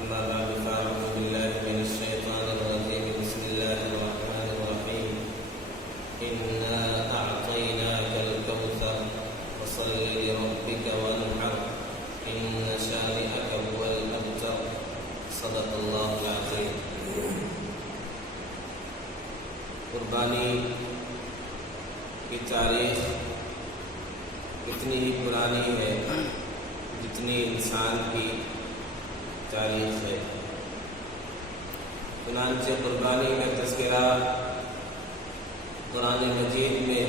أما بعد فأعوذ بالله من الشيطان الرجيم. بسم الله الرحمن الرحيم. إنا أعطيناك الكوثر فصل لربك وانحر إن شانئك هو الأبتر. صدق الله العظيم. قربانی کی تاریخ اتنی ہی پرانی ہے جتنی انسان کی تاریخ ہے. چنانچہ قربانی کا تذکرہ قرآن مجید میں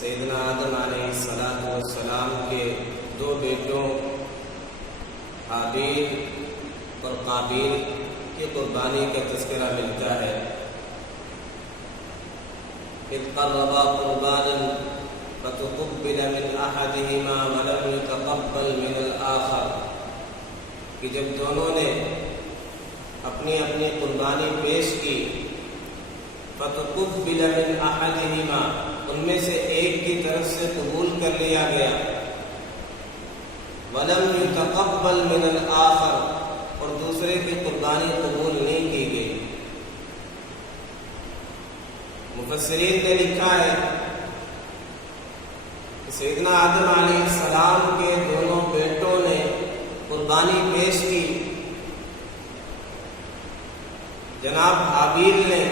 سیدنا آدم علیہ السلام کے دو بیٹوں حابیل اور قابیل کی قربانی کا تذکرہ ملتا ہے. اذ قربا قربانا فتقبل من احدهما ولم يتقبل من الاخر، کہ جب دونوں نے اپنی اپنی قربانی پیش کی فتقبل من احدهما، ان میں سے ایک کی طرف سے قبول کر لیا گیا، ولم يتقبل من الاخر، اور دوسرے کی قربانی قبول نہیں کی گئی. مفسرین نے لکھا ہے کہ سیدنا آدم علیہ السلام کے دونوں بیٹوں نے قربانی پیش کی. جناب حابیل نے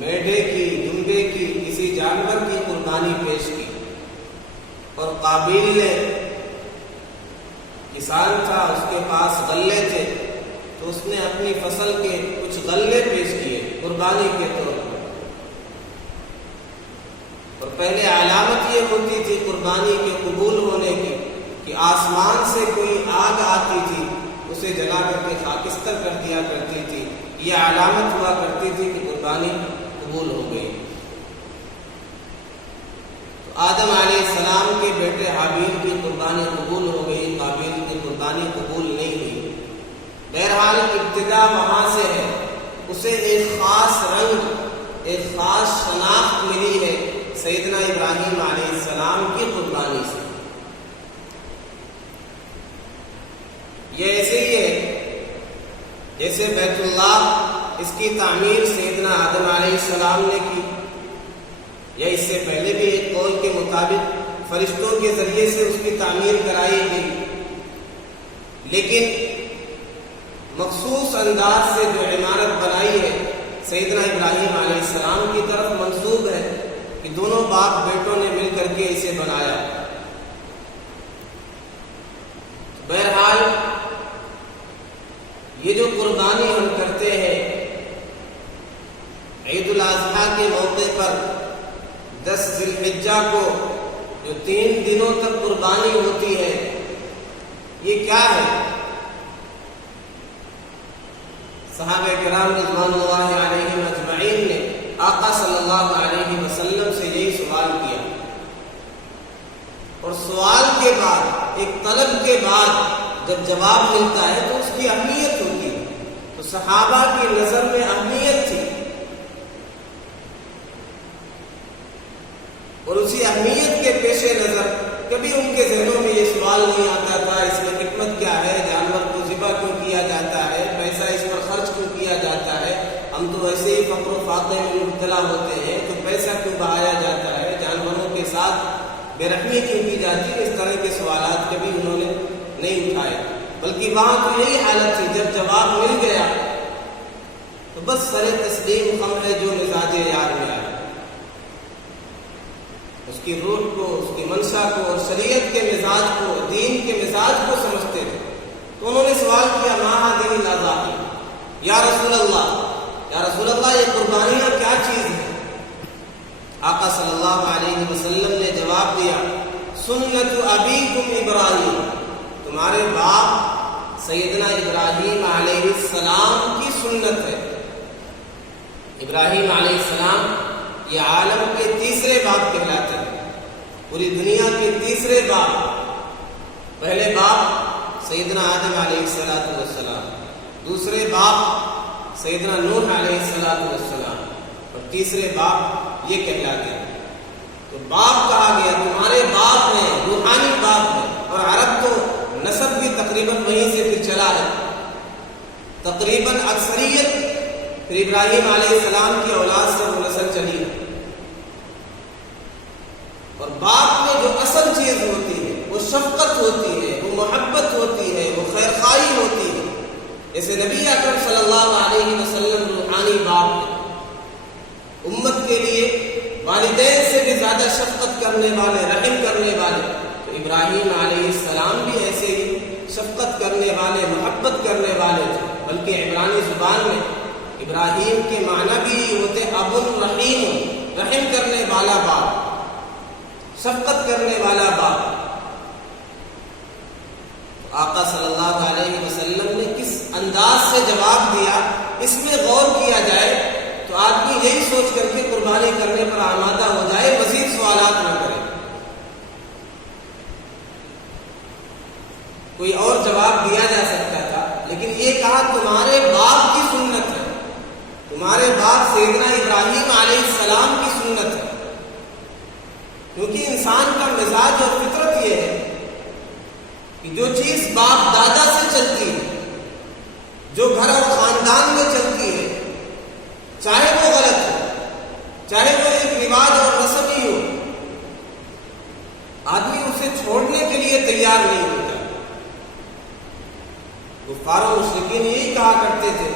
میڈے کی، دمبے کی، کسی جانور کی قربانی پیش کی، اور قابیل نے، کسان تھا، اس کے پاس غلے تھے تو اس نے اپنی فصل کے کچھ غلے پیش کیے قربانی کے طور پر. اور پہلے علامت یہ ہوتی تھی قربانی کے قبول ہونے کی کہ آسمان سے کوئی آگ آتی تھی، اسے جلا کر کے خاکستر کر دیا کرتی تھی. یہ علامت ہوا کرتی تھی کہ قربانی قبول ہو گئی. تو آدم علیہ السلام کے بیٹے حابیل کی قربانی قبول ہو گئی، قابیل کی قربانی قبول نہیں ہوئی. بہرحال ابتدا وہاں سے ہے، اسے ایک خاص رنگ، ایک خاص شناخت ملی ہے سیدنا ابراہیم علیہ السلام کی قربانی سے. یہ ایسے ہی ہے جیسے بیت اللہ، اس کی تعمیر سیدنا آدم علیہ السلام نے کی، یا اس سے پہلے بھی ایک قول کے مطابق فرشتوں کے ذریعے سے اس کی تعمیر کرائی گئی، لیکن مخصوص انداز سے جو عمارت بنائی ہے سیدنا ابراہیم علیہ السلام کی طرف منسوب ہے کہ دونوں باپ بیٹوں نے مل کر کے اسے بنایا. بہرحال یہ جو قربانی ہم کرتے ہیں عید الاضحیٰ کے موقع پر 10 ذی الحجہ کو، جو 3 دنوں تک قربانی ہوتی ہے، یہ کیا ہے؟ صحابہ کرام رضوان اللہ علیہم اجمعین نے آقا صلی اللہ علیہ وسلم سے یہی سوال کیا، اور سوال کے بعد، ایک طلب کے بعد جب جواب ملتا ہے تو اس کی اہمیت ہوتی ہے. تو صحابہ کی نظر میں اہمیت تھی، اور اسی اہمیت کے پیش نظر کبھی ان کے ذہنوں میں یہ سوال نہیں آتا تھا اس میں حکمت کیا ہے، جانور کو ذبح کیوں کیا جاتا ہے، پیسہ اس پر خرچ کیوں کیا جاتا ہے، ہم تو ویسے ہی فقر و فاقے میں مبتلا ہوتے ہیں تو پیسہ کیوں بہایا جاتا ہے، جانوروں کے ساتھ بے رحمی کیوں کی جاتی ہے. اس طرح کے سوالات کبھی انہوں نے نہیں اٹھائے، بلکہ وہاں تو یہی حالت تھی، جب جواب مل گیا تو بس سر تسلیم خم ہے جو مزاج یار میں آیا. اس کی روح کو، اس کی منشا کو، اور شریعت کے مزاج کو، دین کے مزاج کو سمجھتے تھے. تو انہوں نے سوال کیا، ما هذه الاضاحی، یا رسول اللہ، یا رسول اللہ، یہ قربانیاں کیا چیز ہے؟ آقا صلی اللہ علیہ وسلم نے جواب دیا، سنت ابیکم ابراہیم، تمہارے باپ سیدنا ابراہیم علیہ السلام کی سنت ہے. ابراہیم علیہ السلام یہ عالم کے تیسرے باپ کہلاتے ہیں، پوری دنیا کے تیسرے باپ. پہلے باپ سیدنا آدم علیہ السلام، دوسرے باپ سیدنا نوح علیہ السلام، اور تیسرے باپ یہ کہلاتے ہیں. تو باپ کہا گیا، تمہارے باپ ہیں، روحانی باپ ہیں، اور عرب تو نسب بھی تقریباً وہیں سے چلا ہے، تقریباً اکثریت پھر ابراہیم علیہ السلام کی اولاد سے وہ نسل چلی ہے۔ اور باپ میں جو اصل چیز ہوتی ہے وہ شفقت ہوتی ہے، وہ محبت ہوتی ہے، وہ خیرخواہی ہوتی ہے۔ جیسے نبی اکرم صلی اللہ علیہ وسلم روحانی باپ ہے، امت کے لیے والدین سے بھی زیادہ شفقت کرنے والے، رحم کرنے والے، تو ابراہیم علیہ السلام بھی ایسے ہی شفقت کرنے والے، محبت کرنے والے تھے۔ بلکہ عبرانی زبان میں ابراہیم کے معنی بھی ہوتے اب الرحیم، رحم کرنے والا باپ، شفقت کرنے والا باپ۔ آقا صلی اللہ علیہ وسلم نے کس انداز سے جواب دیا، اس میں غور کیا جائے تو آدمی یہی سوچ کر کے قربانی کرنے پر آمادہ ہو جائے، مزید سوالات نہ کرے۔ کوئی اور جواب دیا جا سکتا تھا، لیکن یہ کہا تمہارے باپ کی سنت ہے، تمہارے باپ سیدنا ابراہیم علیہ السلام کی سنت ہے۔ کیونکہ انسان کا مزاج اور فطرت یہ ہے کہ جو چیز باپ دادا سے چلتی ہے، جو گھر اور خاندان میں چلتی ہے، چاہے وہ غلط ہو، چاہے وہ ایک رواج اور رسم ہی ہو، آدمی اسے چھوڑنے کے لیے تیار نہیں ہوتا۔ کفار و مشرکین یہی کہا کرتے تھے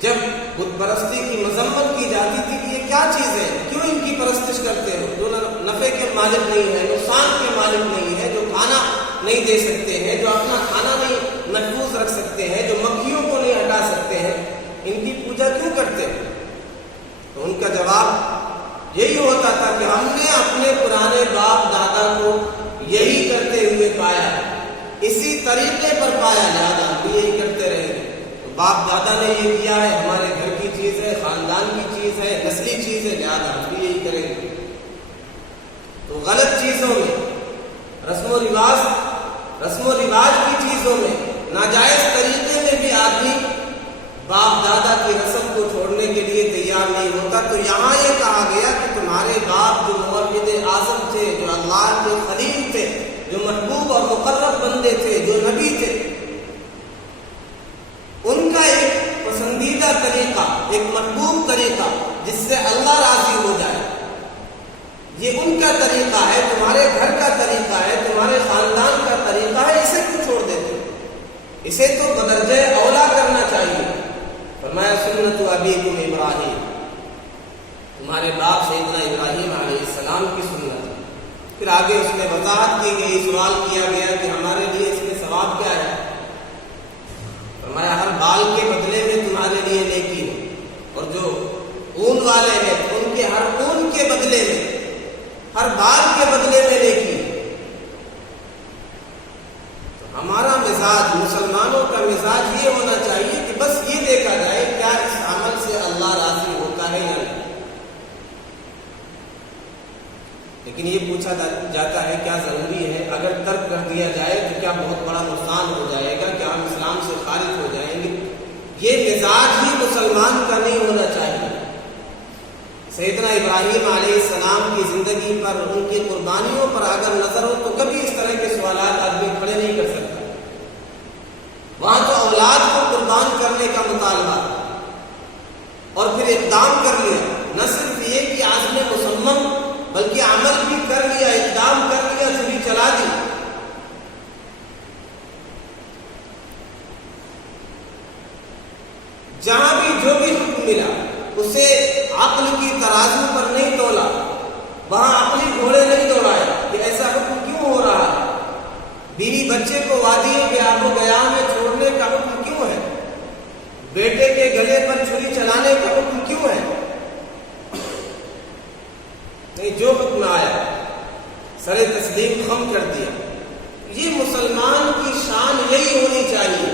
جب بت پرستی کی مذمت کی جاتی تھی کہ یہ کیا چیز ہے، کیوں ان کی پرستش کرتے ہو، جو نفع کے مالک نہیں ہے، نقصان کے مالک نہیں ہے، جو کھانا نہیں دے سکتے ہیں، جو اپنا کھانا نہیں محفوظ رکھ سکتے ہیں، جو مکھیوں کو نہیں ہٹا سکتے ہیں، ان کی پوجا کیوں کرتے ہیں؟ تو ان کا جواب یہی ہوتا تھا کہ ہم نے اپنے پرانے باپ دادا کو یہی کرتے ہوئے پایا، اسی طریقے پر پایا، لہٰذا ہم بھی یہی کرتے رہیں گے۔ تو باپ دادا نے یہ کیا ہے، ہمارے گھر کی چیز ہے، خاندان کی چیز ہے، نسلی چیز ہے، لہٰذا ہم بھی یہی کریں گے۔ تو غلط چیزوں میں، رسم و رواج کی چیزوں میں، ناجائز طریقے میں بھی آدمی باپ دادا کی رسم کو چھوڑنے کے لیے تیار نہیں ہوتا۔ تو یہاں یہ کہا گیا کہ تمہارے باپ جو موحد اعظم تھے، جو اللہ کے خلیل تھے، جو محبوب اور مقرب بندے تھے، جو نبی تھے، ان کا ایک پسندیدہ طریقہ، ایک محبوب طریقہ جس سے اللہ راضی ہو جائے، یہ ان کا طریقہ ہے، تمہارے گھر کا طریقہ ہے، تمہارے خاندان کا طریقہ ہے، اسے کیوں چھوڑ دیتے؟ اسے تو بدرجہ اولا کرنا چاہیے۔ فرمایا سنت ابیکم ابراہیم، تمہارے باپ سیدنا ابراہیم علیہ السلام کی سنت ہے۔ پھر آگے اس میں وضاحت کی گئی، سوال کیا گیا کہ ہمارے لیے اس میں ثواب کیا ہے؟ فرمایا ہر بال کے بدلے میں تمہارے لیے نیکی ہے، اور جو اون والے ہیں ان کے ہر اون کے بدلے میں، ہر بال کے بدلے میں نیکی ہے۔ تو ہمارا مزاج، مسلمانوں کا مزاج یہ ہونا چاہیے کہ بس یہ دیکھا جائے کیا اس عمل سے اللہ راضی ہوتا ہے یا نہیں۔ لیکن یہ پوچھا جاتا ہے کیا ضروری ہے، اگر ترک کر دیا جائے تو کیا بہت بڑا نقصان ہو جائے گا، کیا ہم اسلام سے خارج ہو جائیں گے؟ یہ مزاج ہی مسلمان کا نہیں ہونا چاہیے۔ سیدنا ابراہیم علیہ السلام کی زندگی پر، ان کی قربانیوں پر اگر نظر ہو تو کبھی اس طرح کے سوالات آدمی کھڑے نہیں کر سکتا۔ وہاں تو اولاد کو قربان کرنے کا مطالبہ اور پھر اقدام کر لیا، نہ صرف یہ کہ عزم مصمم بلکہ عمل بھی کر لیا، اقدام کر لیا، چھری چلا دی۔ جہاں بھی جو بھی حکم ملا اسے عقل کی ترازو پر نہیں تولا، وہاں عقلی گھوڑے نہیں دوڑائے کہ ایسا حکم کیوں ہو رہا ہے، بیوی بچے کو وادی بیاب و گیام میں چھوڑنے کا حکم کیوں ہے، بیٹے کے گلے پر چھری چلانے کا حکم کیوں ہے؟ نہیں، جو حکم آیا سر تسلیم خم کر دیا۔ یہ مسلمان کی شان یہی ہونی چاہیے۔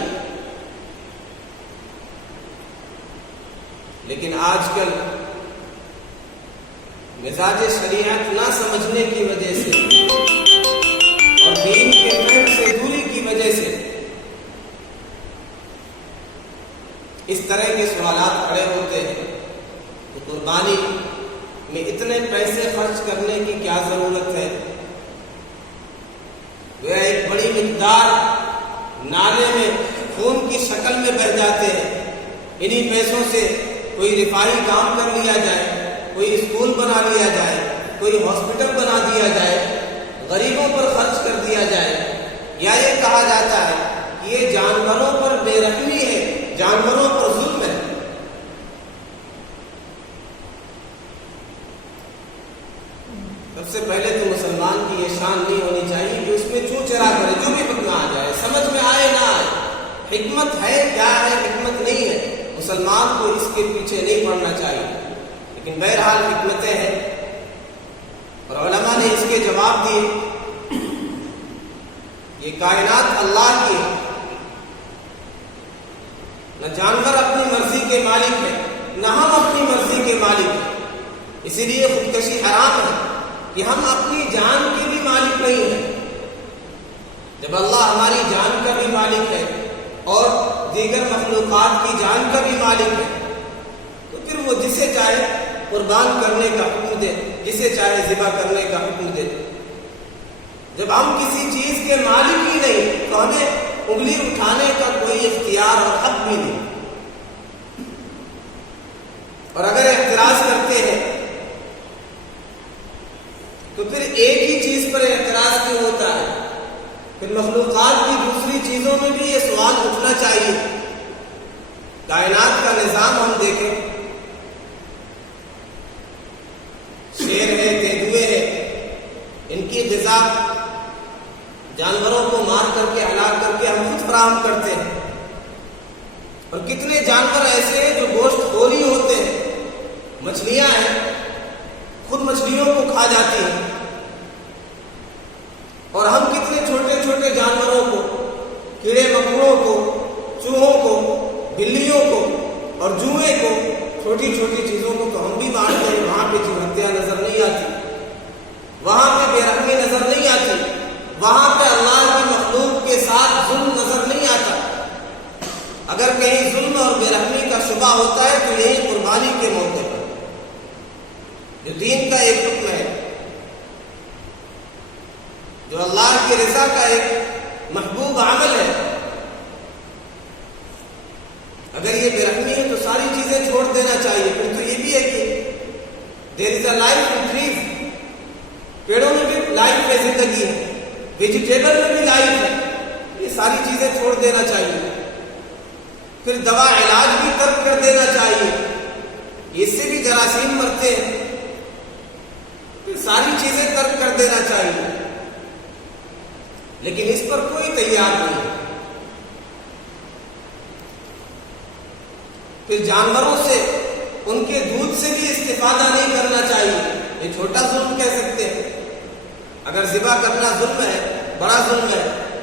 لیکن آج کل مزاج شریعت نہ سمجھنے کی وجہ سے اور دین کے فہم سے دوری کی وجہ سے اس طرح کے سوالات کھڑے ہوتے ہیں کہ قربانی میں اتنے پیسے خرچ کرنے کی کیا ضرورت ہے؟ وہ ایک بڑی مقدار نالے میں خون انہی پیسوں سے کوئی رفاہی کام کر لیا جائے، کوئی اسکول بنا لیا جائے، کوئی ہاسپٹل بنا دیا جائے، غریبوں پر خرچ کر دیا جائے، یا یہ کہا جاتا ہے کہ یہ جانوروں پر بے رحمی ہے، جانوروں پر ظلم ہے۔ سب سے پہلے تو مسلمان کی یہ شان نہیں ہونی چاہیے کہ اس میں چوں چرا کرے، جو بھی حکم آ جائے، سمجھ میں آئے نہ آئے، حکمت ہے کیا ہے، حکمت نہیں ہے، مسلمان کو اس کے پیچھے نہیں پڑنا چاہیے۔ لیکن بہرحال حکمتیں ہیں، اور علماء نے اس کے جواب دیے۔ یہ کائنات اللہ کی ہے، نہ جانور اپنی مرضی کے مالک ہے، نہ ہم اپنی مرضی کے مالک ہیں، اسی لیے خودکشی حرام ہے کہ ہم اپنی جان کے بھی مالک نہیں ہیں۔ جب اللہ ہماری جان کا بھی مالک ہے اور دیگر مخلوقات کی جان کا بھی مالک ہے، تو پھر وہ جسے چاہے قربان کرنے کا حکم دے، جسے چاہے ذبح کرنے کا حکم دے۔ جب ہم کسی چیز کے مالک ہی نہیں تو ہمیں انگلی اٹھانے کا کوئی اختیار اور حق بھی نہیں، اور اگر اعتراض کرتے ہیں تو پھر ایک ہی چیز پر اعتراض کیوں ہوتا ہے؟ پھر مخلوقات کی دوسری چیزوں میں بھی یہ سوال اٹھنا چاہیے۔ کائنات کا نظام ہم دیکھیں، شیر ہے، تیندوے ہے، ان کی غذا جانوروں کو مار کر کے ہلاک کر کے ہم خود فراہم کرتے ہیں، اور کتنے جانور ایسے ہیں جو گوشت خوری ہوتے ہیں۔ مچھلیاں ہیں، خود مچھلیوں کو کھا جاتی ہیں، اور ہم کتنے چھوٹے چھوٹے جانوروں کو، کیڑے مکوڑوں کو، چوہوں کو، بلیوں کو اور جوئے کو، چھوٹی چھوٹی چیزوں کو تو ہم بھی مارتے ہیں۔ وہاں پہ جیو ہتیا نظر نہیں آتی، وہاں پہ بے رحمی نظر نہیں آتی، وہاں پہ اللہ کی مخلوق کے ساتھ ظلم نظر نہیں آتا۔ اگر کہیں ظلم اور بے رحمی کا شبہ ہوتا ہے تو یہی قربانی کے موقع پر، جو دین کا ایک حکم ہے، جو اللہ کی رضا کا ایک محبوب عمل ہے، اگر یہ بے رحمی ہے تو ساری چیزیں چھوڑ دینا چاہیے۔ پھر تو یہ بھی ہے کہ there is a life in trees، پیڑوں میں بھی لائف ہے، زندگی ہے، ویجیٹیبل میں بھی لائف ہے، یہ ساری چیزیں چھوڑ دینا چاہیے۔ پھر دوا علاج بھی ترک کر دینا چاہیے، اس سے بھی جراثیم مرتے ہیں، پھر ساری چیزیں ترک کر دینا چاہیے۔ لیکن اس پر کوئی تیار نہیں ہے۔ پھر جانوروں سے، ان کے دودھ سے بھی استفادہ نہیں کرنا چاہیے، یہ چھوٹا ظلم کہہ سکتے ہیں۔ اگر ذبح کرنا ظلم ہے، بڑا ظلم ہے،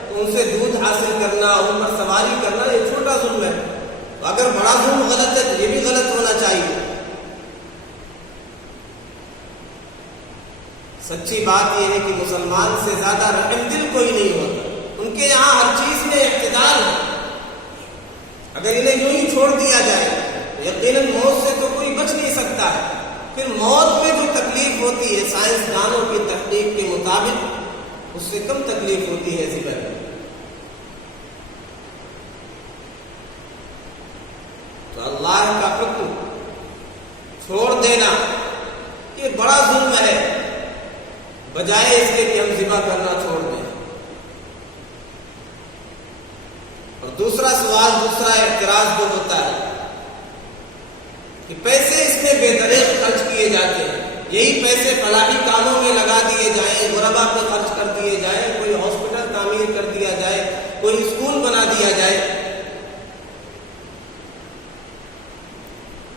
تو ان سے دودھ حاصل کرنا، ان پر سواری کرنا یہ چھوٹا ظلم ہے۔ تو اگر بڑا ظلم غلط ہے تو یہ بھی غلط ہونا چاہیے۔ سچی بات یہ ہے کہ مسلمان سے زیادہ رحم دل کوئی نہیں ہوتا، ان کے یہاں ہر چیز میں اعتدال ہے۔ اگر انہیں یوں ہی چھوڑ دیا جائے تو یقیناً موت سے تو کوئی بچ نہیں سکتا ہے۔ پھر موت میں جو تکلیف ہوتی ہے سائنسدانوں کی تحقیق کے مطابق اس سے کم تکلیف ہوتی ہے ذبح میں۔ تو اللہ کا حکم چھوڑ دینا یہ بڑا ظلم ہے، بجائے اس کے کہ ہم ذبح کرنا چھوڑ دیں۔ اور دوسرا سوال، دوسرا اعتراض جو ہوتا ہے کہ پیسے اس میں بے دریغ خرچ کیے جاتے ہیں، یہی پیسے فلاحی کاموں میں لگا دیے جائیں، غربا پہ خرچ کر دیے جائیں، کوئی ہاسپٹل تعمیر کر دیا جائے، کوئی اسکول بنا دیا جائے۔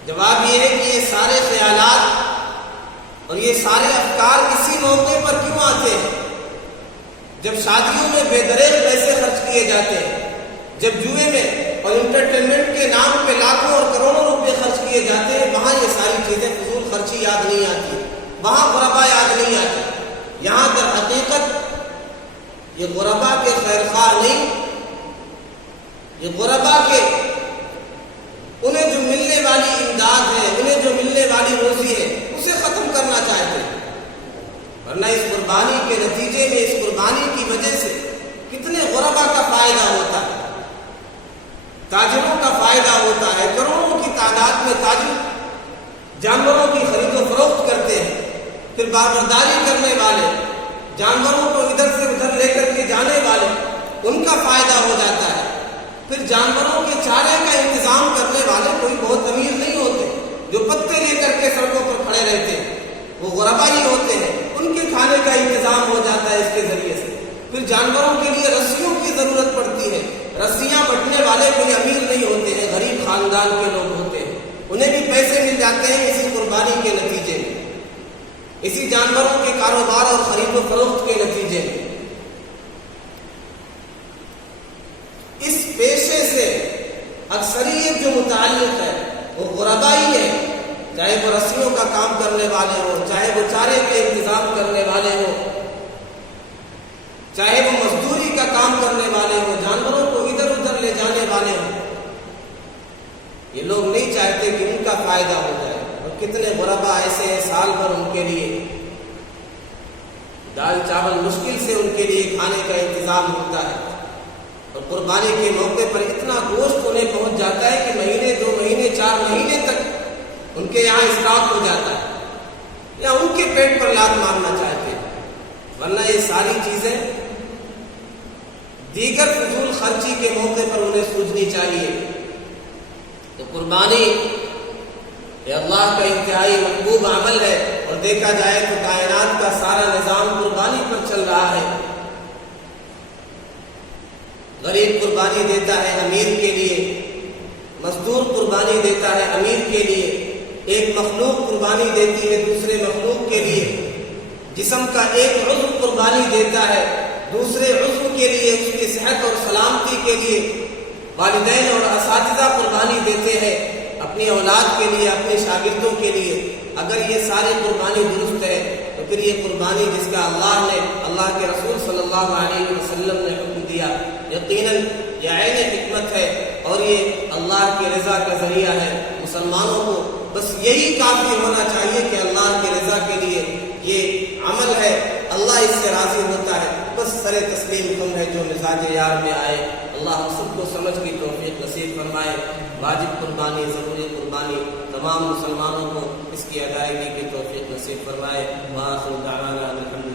جواب یہ ہے کہ یہ سارے خیالات اور یہ سارے افکار اسی موقع پر کیوں آتے ہیں جب شادیوں میں بے دریغ پیسے خرچ کیے جاتے ہیں، جب جوئے میں اور انٹرٹینمنٹ کے نام پہ لاکھوں اور کروڑوں روپے خرچ کیے جاتے ہیں، وہاں یہ ساری چیزیں فضول خرچی یاد نہیں آتی، وہاں غربا یاد نہیں آتی۔ یہاں در حقیقت یہ غربا کے خیر خواہ نہیں، یہ غربا کے انہیں جو ملنے والی امداد ہے، انہیں جو ملنے والی روزی ہے اسے ختم کرنا چاہتے ہیں۔ ورنہ اس قربانی کے نتیجے میں، اس قربانی کی وجہ سے کتنے غربا کا فائدہ ہوتا ہے، تاجروں کا فائدہ ہوتا ہے، کروڑوں باربرداری کرنے والے، جانوروں کو ادھر سے ادھر لے کر کے جانے والے، ان کا فائدہ ہو جاتا ہے۔ پھر جانوروں کے چارے کا انتظام کرنے والے کوئی بہت امیر نہیں ہوتے، جو پتے لے کر کے سڑکوں پر کھڑے رہتے ہیں، وہ غربا ہی ہوتے ہیں، ان کے کھانے کا انتظام ہو جاتا ہے اس کے ذریعے سے۔ پھر جانوروں کے لیے رسیوں کی ضرورت پڑتی ہے، رسیاں بٹنے والے کوئی امیر نہیں ہوتے ہیں، غریب خاندان کے لوگ ہوتے ہیں، انہیں بھی پیسے مل جاتے ہیں اسی قربانی کے نتیجے میں، اسی جانوروں کے کاروبار اور خرید و فروخت کے نتیجے میں۔ اس پیشے سے اکثریت جو متعلق ہے وہ غربا ہی ہے، چاہے وہ رسیوں کا کام کرنے والے ہوں، چاہے وہ چارے کے انتظام کرنے والے ہوں، چاہے وہ مزدوری کا کام کرنے والے ہوں، جانوروں کو ادھر ادھر لے جانے والے ہوں۔ یہ لوگ نہیں چاہتے کہ ان کا فائدہ ہو جائے، اور کتنے غربا ایسے ہیں سال بھر ان کے لیے دال چاول مشکل سے ان کے لیے کھانے کا انتظام ہوتا ہے، اور قربانی کے موقع پر اتنا گوشت انہیں پہنچ جاتا ہے کہ مہینے 2 مہینے 4 مہینے تک ان کے یہاں اسٹاک ہو جاتا ہے، یا ان کے پیٹ پر لات مارنا چاہتے ہیں۔ ورنہ یہ ساری چیزیں دیگر فضول خرچی کے موقع پر انہیں سوچنی چاہیے۔ تو قربانی یہ اللہ کا انتہائی محبوب عمل ہے، اور دیکھا جائے تو کائنات کا سارا نظام قربانی پر چل رہا ہے۔ غریب قربانی دیتا ہے امیر کے لیے، مزدور قربانی دیتا ہے امیر کے لیے، ایک مخلوق قربانی دیتی ہے دوسرے مخلوق کے لیے، جسم کا ایک عضو قربانی دیتا ہے دوسرے عضو کے لیے، اس کی صحت اور سلامتی کے لیے۔ والدین اور اساتذہ قربانی دیتے ہیں اپنی اولاد کے لیے، اپنے شاگردوں کے لیے۔ اگر یہ سارے قربانی درست ہے تو پھر یہ قربانی جس کا اللہ کے رسول صلی اللہ علیہ وسلم نے حکم دیا، یقیناً یہ عین حکمت ہے، اور یہ اللہ کی رضا کا ذریعہ ہے۔ مسلمانوں کو بس یہی کافی ہونا چاہیے کہ اللہ کی رضا کے لیے یہ عمل ہے، اللہ اس سے راضی ہوتا ہے، بس سر تسلیم کم ہے جو مزاج یار میں آئے۔ اللہ ہم سب کو سمجھ کی توفیق نصیب فرمائے۔ واجب قربانی، ضروری قربانی تمام مسلمانوں کو اس کی ادائیگی کی توفیق نصیب فرمائے۔ وآخر دعوانا الحمد